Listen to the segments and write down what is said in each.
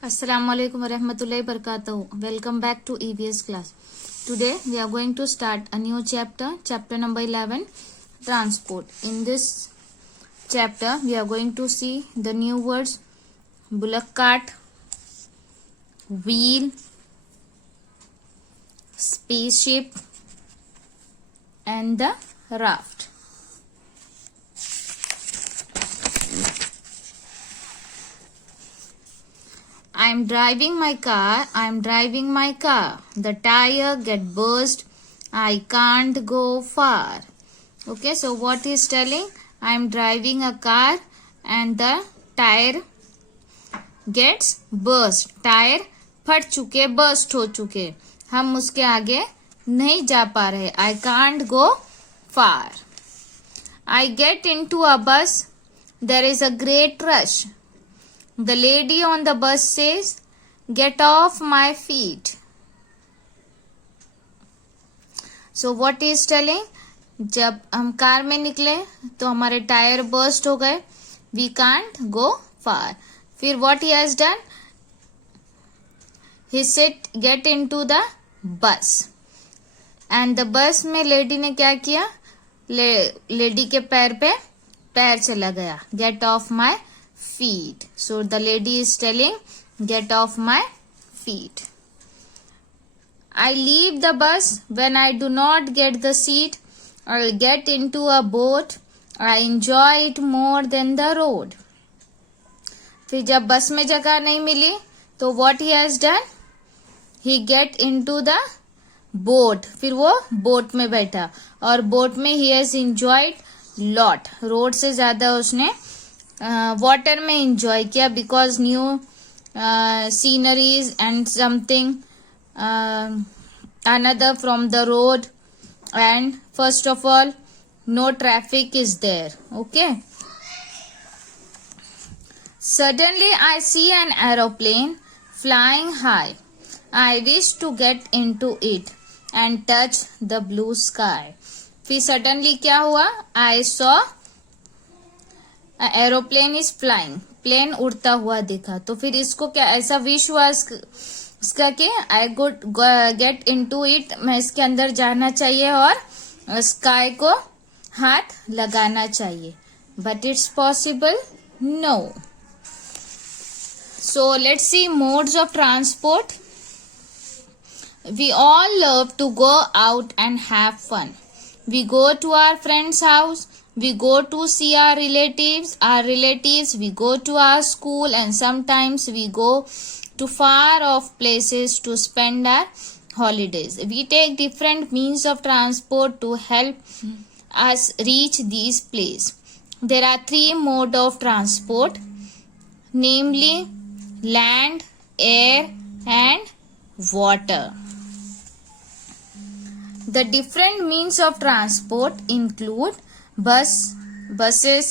Assalamualaikum warahmatullahi wabarakatuh. Welcome back to EVS class. Today we are going to start a new chapter, chapter number 11, transport. In this chapter we are going to see the new words bullock cart, wheel, spaceship and the raft. I'm driving my car. The tire get burst. I can't go far. Okay, so what is telling? I'm driving a car and the tire gets burst. Tire फट चुके, burst हो चुके, हम उसके आगे नहीं जा पा रहे. I can't go far. I get into a bus. There is a great rush. The lady on the bus says, "Get off my feet." So what is telling? जब हम कार में निकले तो हमारे टायर बर्स्ट हो गए. We can't go far. फिर what he has done? He said, "Get into the bus." And the bus में लेडी ने क्या किया? लेडी के पैर पे पैर चला गया. Get off my feet. So the lady is telling, get off my feet. I leave the bus when I do not get the seat. I'll get into a boat. I enjoy it more than the road. फिर जब बस में जगह नहीं मिली तो what he has done? He get into the boat. फिर वो बोट में बैठा और बोट में he has enjoyed lot. Road से ज्यादा उसने वाटर में एंजॉय किया because new sceneries and something another from the road and first of all no traffic is there. Okay. Suddenly I see an aeroplane flying high. I wish to get into it and touch the blue sky. फिर suddenly क्या हुआ? I saw aeroplane is flying. Plane उड़ता हुआ दिखा. तो फिर इसको क्या ऐसा विश हुआ इसका कि आई गुड गेट इनटू इट, मैं इसके अंदर जाना चाहिए और स्काई को हाथ लगाना चाहिए. But it's possible? No. So let's see modes of transport. We all love to go out and have fun. We go to our friend's house. We go to see our relatives. We go to our school and sometimes we go to far off places to spend our holidays. We take different means of transport to help us reach these places. There are 3 modes of transport, namely land, air and water. The different means of transport include buses,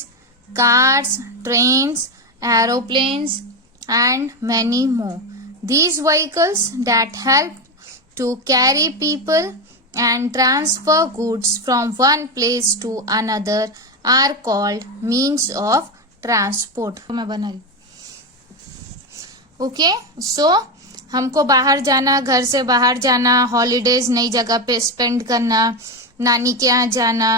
cars, trains, aeroplanes, and many more. These vehicles that help to carry people and transfer goods from one place to another are called means of transport. Okay, so हमको बाहर जाना, घर से बाहर जाना, हॉलीडेज नई जगह पे स्पेंड करना, नानी के यहाँ जाना,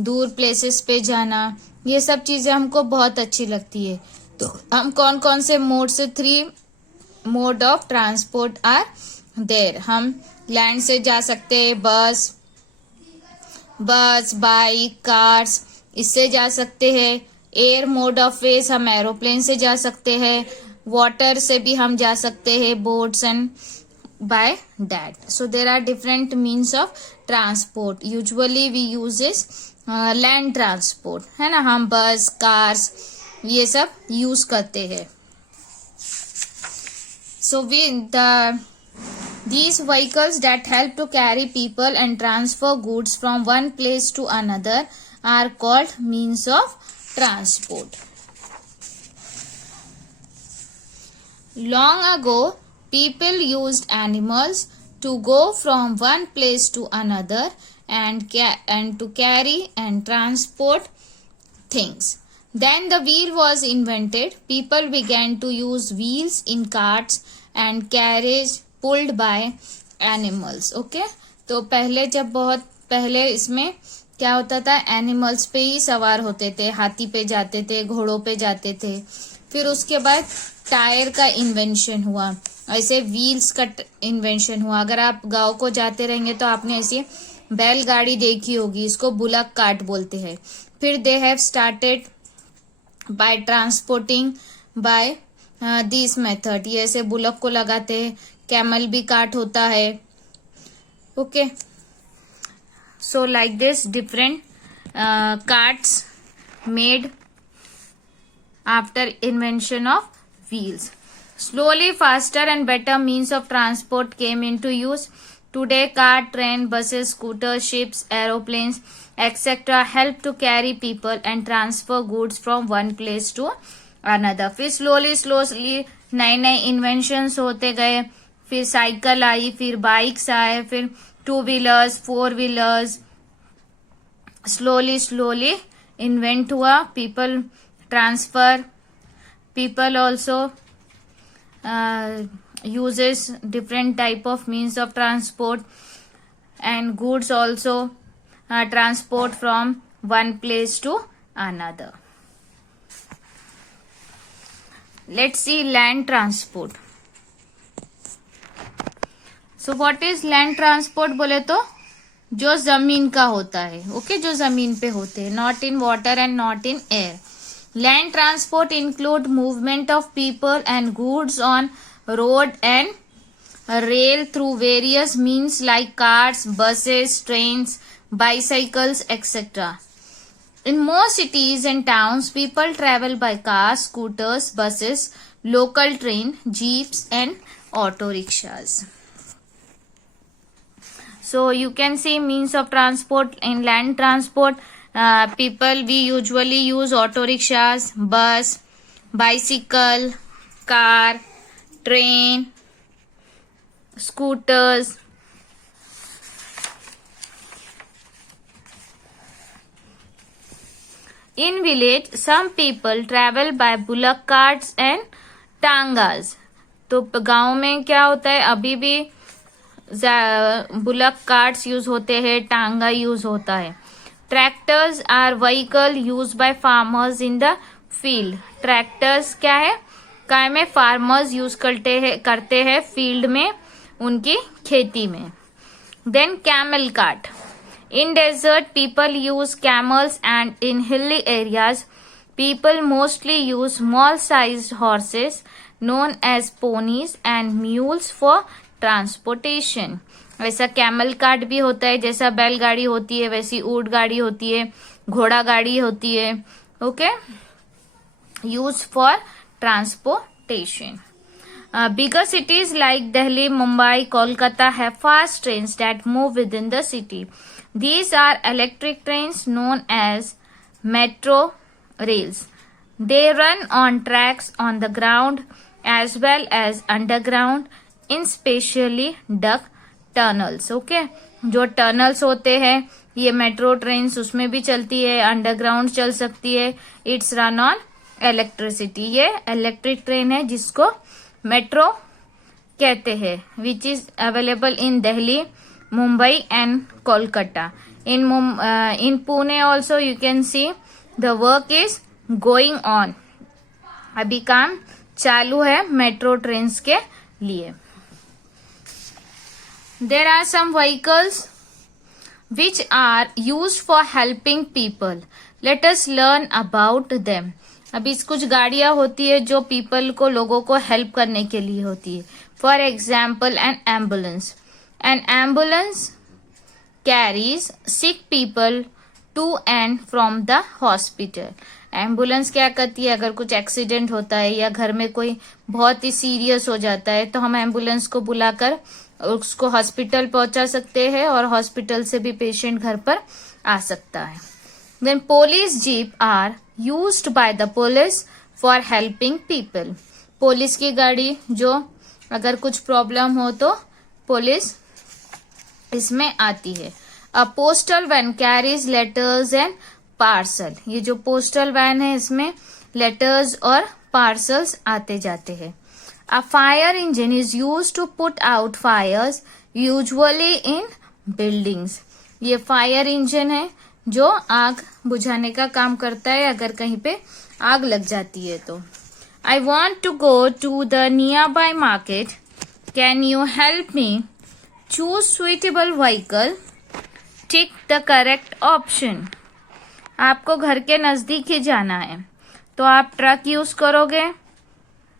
दूर प्लेसेस पे जाना, ये सब चीजें हमको बहुत अच्छी लगती है. तो हम कौन कौन से मोड से 3 mode of transport are there. हम लैंड से जा सकते हैं, बस बाइक कार्स, इससे जा सकते हैं. एयर मोड ऑफ वेज हम एरोप्लेन से जा सकते हैं. वाटर से भी हम जा सकते हैं, boats and by that. So there are different means of transport. Usually we uses land transport, है ना. हम बस कार्स ये सब यूज करते हैं. सो these vehicles that help to carry people and transfer goods from one place to another are called means of transport. Long ago, people used animals to go from one place to another and to carry and transport things. Then the wheel was invented. People began to use wheels in carts and carriage pulled by animals. Okay, तो पहले जब बहुत पहले इसमें क्या होता था, एनिमल्स पे ही सवार होते थे, हाथी पे जाते थे, घोड़ों पे जाते थे. फिर उसके बाद टायर का इन्वेंशन हुआ, ऐसे व्हील्स का इन्वेंशन हुआ. अगर आप गांव को जाते रहेंगे तो आपने ऐसी बैलगाड़ी देखी होगी, इसको बुलक कार्ट बोलते हैं. फिर they have started by transporting by this method. ये ऐसे बुलक को लगाते हैं. कैमल भी कार्ट होता है. Okay, so like this different carts made after invention of wheels. Slowly faster and better means of transport came into use. Today car, train, buses, scooters, ships, aeroplanes etc. help to carry people and transfer goods from one place to another. फिर slowly नए नए इन्वेंशंस होते गए. फिर साइकिल आई, फिर बाइक्स आए, फिर 2 व्हीलर्स, 4 wheelers. slowly invent हुआ. People transfer, people also uses different type of means of transport, and goods also transport from one place to another. Let's see land transport. So what is land transport बोले तो जो जमीन का होता है. ओके, जो जमीन पे होते हैं, not in water and not in air. Land transport include movement of people and goods on road and rail through various means like cars, buses, trains, bicycles, etc. In most cities and towns, people travel by cars, scooters, buses, local train, jeeps and auto rickshaws. So you can see means of transport in land transport. People, we usually use auto rickshaws, bus, bicycle, car, train, scooters. In village, some people travel by bullock carts and tangas. तो गांव में क्या होता है, अभी भी bullock carts use होते हैं, टांगा यूज होता है. Tractors are vehicle use by farmers in the field. Tractors क्या है, काय में फार्मर्स यूज करते हैं फील्ड में, उनकी खेती में. Then camel cart. In desert people use camels and in hilly areas people mostly use small sized horses known as ponies and mules for transportation. वैसा कैमल कार्ट भी होता है, जैसा बैलगाड़ी होती है वैसी ऊंट गाड़ी होती है, घोड़ा गाड़ी होती है. Okay, use for transportation. Bigger cities like Delhi, Mumbai, Kolkata have fast trains that move within the city. These are electric trains known as metro rails. They run on tracks on the ground as well as underground in specially dug tunnels. Okay, जो टनल्स होते हैं ये metro train उसमें भी चलती है, अंडरग्राउंड चल सकती है. It's run on electricity. ये इलेक्ट्रिक ट्रेन है जिसको मेट्रो कहते हैं, which is available in Delhi, Mumbai एंड Kolkata. In Pune also you can see the work is going on. अभी काम चालू है मेट्रो ट्रेन के लिए. There are some vehicles which are used for helping people. Let us learn about them. अभी कुछ गाड़ियां होती है जो पीपल को, लोगों को हेल्प करने के लिए होती है. For example an ambulance. An ambulance carries sick people to and from the hospital. Ambulance क्या करती है, अगर कुछ एक्सीडेंट होता है या घर में कोई बहुत ही सीरियस हो जाता है तो हम एम्बुलेंस को बुलाकर उसको हॉस्पिटल पहुंचा सकते हैं और हॉस्पिटल से भी पेशेंट घर पर आ सकता है. Then police jeep are used by the police for helping people. Police की गाड़ी जो अगर कुछ प्रॉब्लम हो तो पुलिस इसमें आती है. A postal van carries letters and parcel, ये जो पोस्टल वैन है इसमें लेटर्स और पार्सल्स आते जाते हैं। A fire engine is use to put out fires usually in buildings. ये फायर इंजन है जो आग बुझाने का काम करता है अगर कहीं पे आग लग जाती है तो। I want to go to the near by market, can you help me choose suitable vehicle, tick the correct option. आपको घर के नजदीक ही जाना है तो आप ट्रक यूज करोगे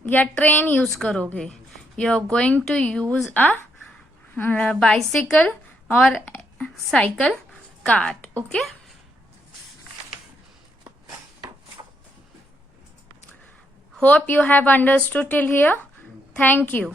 या ट्रेन यूज करोगे। You are going to use a bicycle और cycle cart. Okay, hope you have understood till here. Thank you.